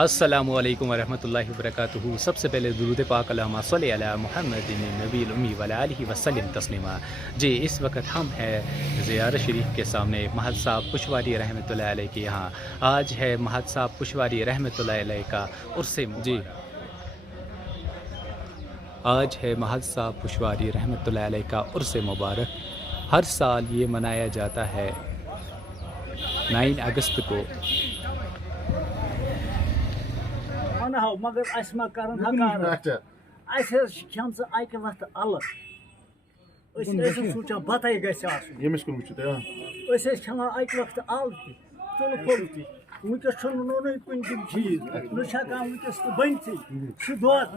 السلام علیکم ورحمۃ اللہ وبرکاتہ۔ سب سے پہلے درود پاک اللہم صلی علی محمد نبی الامی وعلی آلہ وسلم تسلیما۔ جی اس وقت ہم ہیں زیارت شریف کے سامنے مہد صاحب پشواری رحمۃ اللہ علیہ کے یہاں۔ آج ہے مہد صاحب پشواری رحمۃ اللہ علیہ کا عرس مبارک۔ جی آج ہے مہد صاحب پشواری رحمۃ اللہ علیہ کا عرس مبارک۔ ہر سال یہ منایا جاتا ہے 9 اگست کو۔ مگر اس ما کرن حکارت اس کھمژ اکہ وقت الگ سوچان بتائی گژھِ آسُن ییٚمِس کُن وٕچھِو تُہۍ أسۍ ٲسۍ کھٮ۪وان اکہِ وقتہٕ ال تہِ تُلہٕ پھوٚل تہِ وٕنکٮ۪س چھُنہٕ نوٚنُے کُنہِ تِم چیٖز نہ چھِ ہٮ۪کان وٕنکٮ۪س تہِ بٔنتھٕے سُہ دۄد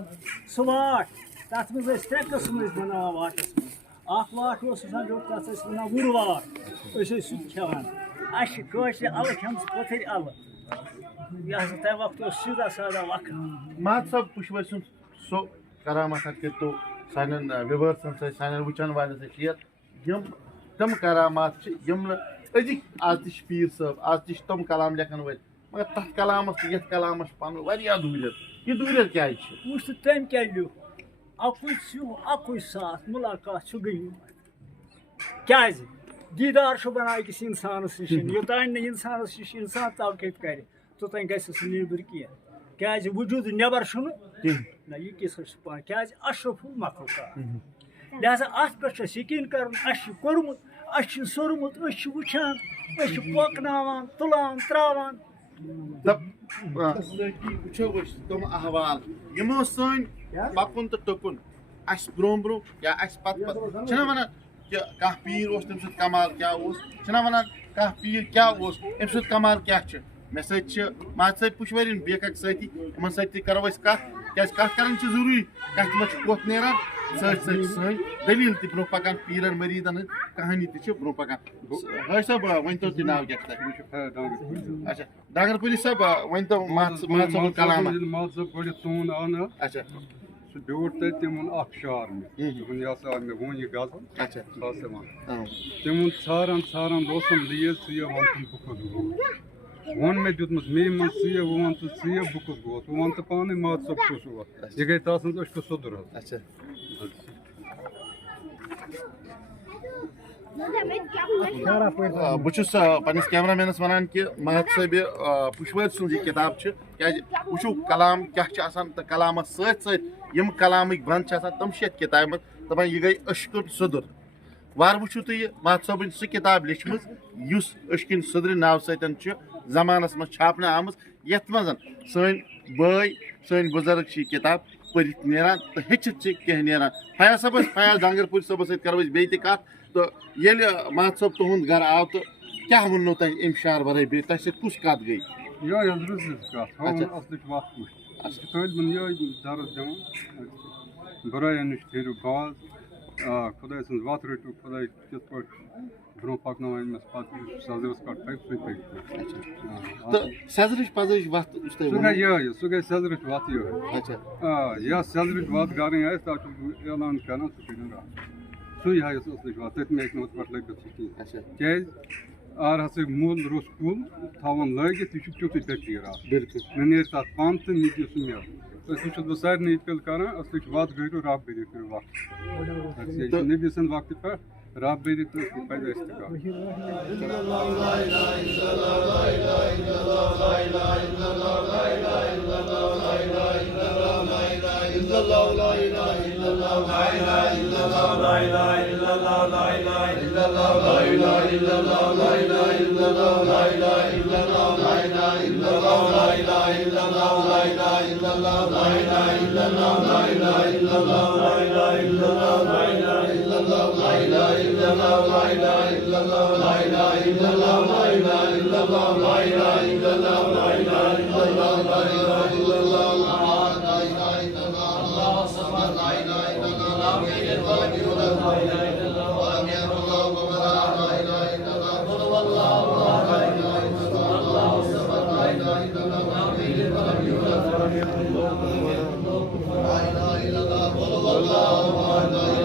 سُہ واٹھ تتھ منٛز ٲسۍ 3 قٕسم ٲسۍ بناوان واٹس منٛز اکھ واٹھ اوس آسان لوٚگ تتھ ٲسۍ ونان وُر واٹھ أسۍ ٲسۍ سُہ تہِ کھٮ۪وان اسہِ چھِ کٲشرِ الہٕ کھٮ۪مژ پٔتھٕرۍ الہٕ یہ ہسا تمہِ وقت اوس سیٖدھا سادہ وقت مہد صٲب پُشوٲرۍ سُنٛد سُہ کرامات کٔرتو سانٮ۪ن وِوٲرسن سۭتۍ سانٮ۪ن وٕچھن والٮ۪ن سۭتۍ شیر یِم تِم کرامات چھِ یِم نہٕ أزِکۍ آز تہِ چھِ پیٖر صٲب آز تہِ چھِ تِم کلام لیکھن وٲلۍ مگر تتھ کلامس تہٕ یتھ کلامس چھِ پنُن واریاہ دوٗریت یہِ دوٗریت کیازِ چھِ وٕچھ تہٕ تٔمۍ کیٛاہ لیوٗکھ اکُے سیُو اکُے ساتھ مُلاقات چھُ گٔیمٕتۍ کیازِ دیٖدار چھُ بنان أکِس انسانس نِش یوٚتانۍ نہٕ انسانس نِش انسان توقیٖف کرِ توٚتانۍ گژھِ سُہ نیبٕرۍ کینٛہہ کیازِ وجوٗد نٮ۪بر چھُنہٕ کِہیٖنۍ نہ یہِ کِس چھُ پانہٕ کیازِ اشرف المخلوقات لہذا اتھ پٮ۪ٹھ چھُ اسہِ یقیٖن کرُن اسہِ چھُ کوٚرمُت اسہِ چھُ سوٚرمُت أسۍ چھِ وٕچھان أسۍ چھِ پوٚکناوان تُلان تراوان وٕچھو أسۍ تِم احوال یِمو سٲنۍ پکُن تہٕ ٹُکُن اسہِ برونٛہہ برونٛہہ یا اسہِ پتہٕ پتہٕ چھِنہ ونان کہِ کانٛہہ پیٖر اوس تٔمۍ سُنٛد کمال کیٛاہ اوس چھِنہ ونان کانٛہہ پیٖر کیٛاہ اوس أمۍ سُنٛد کمال کیٛاہ چھُ مےٚ سۭتۍ چھِ مہد صٲب پُشوٲرِن بیٚیہِ اکھ سٲتھی یِمن سۭتۍ تہِ کرو أسۍ کتھ کیازِ کتھ کرٕنۍ چھِ ضروٗری کتھِ منٛز چھِ کوٚت نیران سۭتۍ سۭتۍ سٲنۍ دٔلیٖل تہِ برونٛہہ پکان پیٖرن مٔریٖدن ہٕنٛز کہانی تہِ چھِ برونٛہہ پکان حٲج صٲب ؤنۍتو تُہۍ ناو کیٛاہ چھُ تۄہہِ اچھا ڈاکٹر پوٗری صٲب ؤنۍتو مہد صٲبُن کلامہ مہد صٲب گۄڈٕ تُہُنٛد آو اچھا سُہ بیوٗٹھ تتہِ تٔمۍ ووٚن اکھ شعر مےٚ دوٚپُن یہِ ہسا مےٚ ووٚن یہِ غزل اچھا سُہ ہسا ووٚن تٔمۍ ووٚن ژھاران ژھاران دوستم لیٖز ژٕ یہِ وَن تہٕ بہٕ کوٚت گوٚوُس ووٚن مےٚ دیُتمُت مے منٛز ژٕ یہِ وۄنۍ وَن ژٕ ژٕ یہِ بہٕ کوٚت گوٚوُس وۄنۍ وَن ژٕ پانے مہد صٲب کُس اوس یہِ گٔے تَتھ سٕنٛز أچھ سوٚدُر حظ اچھا بہٕ چھُس پننِس کیمرا مینس ونان کہِ مہد صٲبہِ پُشوٲرۍ سٕنٛز یہِ کِتاب چھِ کیازِ وٕچھو کلام کیاہ چھُ آسان تہٕ کلامس سۭتۍ سۭتۍ یِم کلامٕکۍ بنٛد چھِ آسان تِم چھِ یتھ کِتابہِ منٛز دپان یہِ گٔے أشکُن سُدُر وارٕ وٕچھِو تُہۍ یہِ مہد صٲبٕنۍ سُہ کِتاب لیٖچھمٕژ یُس أشکِنۍ سُدرِ ناوٕ سۭتۍ چھُ زمانس منٛز چھاپنہٕ آمٕژ یتھ منٛز سٲنۍ بٲے سٲنۍ بُزرگ چھِ یہِ کِتاب پٔرِتھ نیران تہٕ ہیٚچھِتھ چھِ کینٛہہ نیران فیاض صٲبس فیاض ڈانگر پوٗرۍ صٲبس سۭتۍ کرو أسۍ بیٚیہِ تہِ کتھ تہٕ ییٚلہِ مہد صٲب تُہُنٛد گرٕ آو تہٕ کیٛاہ ووٚننو تۄہہِ امہِ شعر ورٲے بیٚیہِ تۄہہِ سۭتۍ کُس کتھ گٔے یِہوٚے حظ رٕژ کتھ اصلٕچ وتھ وٕچھ طٲلبن یِہوٚے درس دِوان بُرایو نِش پھیرِو باز خۄداے سٕنٛز وتھ رٔٹِو خۄداے کِتھ پٲٹھۍ برونٛہہ پکناوان أمِس پتہٕ سزرس پٮ۪ٹھ پکہِ سُہ پکہِ تہٕ سیزرٕچ پزرٕچ وتھ یُس تۄہہِ سُہ گٔے یِہوٚے سُہ گٔے سیزرٕچ وتھ یِہوٚے اچھا یۄس سیزرٕچ وتھ کرٕنۍ آسہِ تتھ چھُس بہٕ اعلان کران سُہ کٔرِو راتھ سُے ہا یۄس اصلٕچ وتھ تٔتھۍ ہیٚکہِ نہٕ ہُتھ پٲٹھۍ لٔبِتھ سُہ کِہیٖنۍ کیازِ اگر ہسا مُل روٚس کُل تھاوُن لٲگِتھ یہِ چھُ تیُتھُے تٔتھی راتھ بِلکُل نہ نیرِ تتھ پن تہٕ نہ دِیہِ سُہ میوٕ أسۍ چھُس بہٕ سارنٕے اپیٖل کران اصلٕچ وتھ گٔرِو رب بٔرِو کٔرِو وقت نبی سٕنٛدِ وقتہٕ پٮ۪ٹھ رب بٔرِو تہٕ پزِ اَسہِ تہِ لا